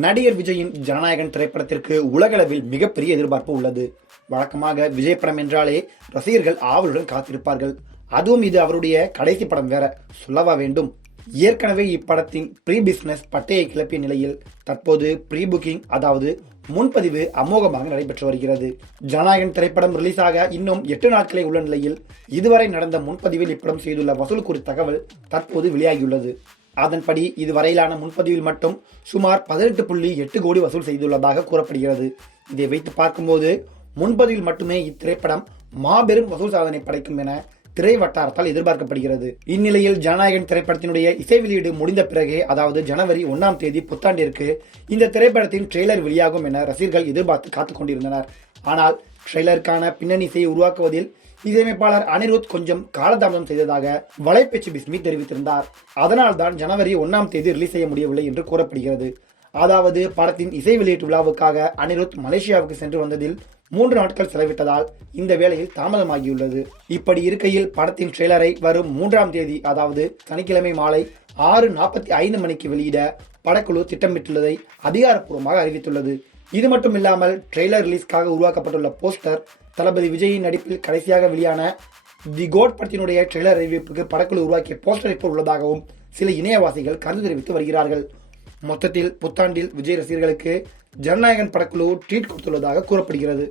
நடிகர் விஜயின் ஜனநாயகன் திரைப்படத்திற்கு உலகளவில் மிகப்பெரிய எதிர்பார்ப்பு உள்ளது. வழக்கமாக விஜய் படம் என்றாலே ரசிகர்கள் ஆவலுடன் காத்திருப்பார்கள். அதுவும் இது அவருடைய கடைசி படம் வேற, சொல்லவா வேண்டும். ஏற்கனவே இப்படத்தின் ப்ரீ பிசினஸ் பட்டையை கிளப்பிய நிலையில் தற்போது ப்ரீ புக்கிங், அதாவது முன்பதிவு அமோகமாக நடைபெற்று வருகிறது. ஜனநாயகன் திரைப்படம் ரிலீஸ் ஆக இன்னும் 8 நாட்களே உள்ள நிலையில் இதுவரை நடந்த முன்பதிவில் இப்படம் செய்துள்ள வசூல் குறித்த தகவல் தற்போது வெளியாகியுள்ளது. அதன்படி இதுவரையிலான முன்பதிவில் மட்டும் சுமார் 18.8 கோடி வசூல் செய்துள்ளதாக கூறப்படுகிறது. இதை வைத்து பார்க்கும்போது முன்பதிவில் மட்டுமே இத்திரைப்படம் மாபெரும் வசூல் சாதனை படைக்கும் என திரை வட்டாரத்தால் எதிர்பார்க்கப்படுகிறது. இந்நிலையில் ஜனநாயகன் திரைப்படத்தினுடைய இசை வெளியீடு முடிந்த பிறகே, அதாவது ஜனவரி 1ஆம் தேதி புத்தாண்டிற்கு இந்த திரைப்படத்தின் ட்ரெய்லர் வெளியாகும் என ரசிகர்கள் எதிர்பார்த்து காத்துக் கொண்டிருந்தனர். ஆனால் ட்ரெய்லருக்கான பின்னணி இசையை உருவாக்குவதில் இசையமைப்பாளர் அனிருத் கொஞ்சம் காலதாமதம் செய்ததாக வலைப்பேச்சு பிஸ்மி தெரிவித்திருந்தார். அதனால்தான் ஜனவரி 1ஆம் தேதி ரிலீஸ் செய்ய முடியவில்லை என்று கூறப்படுகிறது. அதாவது படத்தின் இசை வெளியீட்டு விழாவுக்காக அனிருத் மலேசியாவுக்கு சென்று வந்ததில் 3 நாட்கள் செலவிட்டதால் இந்த வேளையில் தாமதமாகியுள்ளது. இப்படி இருக்கையில் படத்தின் ட்ரெய்லரை வரும் 3ஆம் தேதி, அதாவது சனிக்கிழமை மாலை 6:45 மணிக்கு வெளியிட படக்குழு திட்டமிட்டுள்ளதை அதிகாரப்பூர்வமாக அறிவித்துள்ளது. இது மட்டும் இல்லாமல் ட்ரெய்லர் ரிலீஸ்க்காக உருவாக்கப்பட்டுள்ள போஸ்டர், தளபதி விஜயின் நடிப்பில் கடைசியாக வெளியான தி கோட் படத்தினுடைய ட்ரெய்லர் அறிவிப்புக்கு படக்குழு உருவாக்கிய போஸ்டரை போல் உள்ளதாகவும் சில இணையவாசிகள் கருத்து தெரிவித்து வருகிறார்கள். மொத்தத்தில் புத்தாண்டில் விஜய் ரசிகர்களுக்கு ஜனநாயகன் படக்குழு ட்ரீட் கொடுத்துள்ளதாக கூறப்படுகிறது.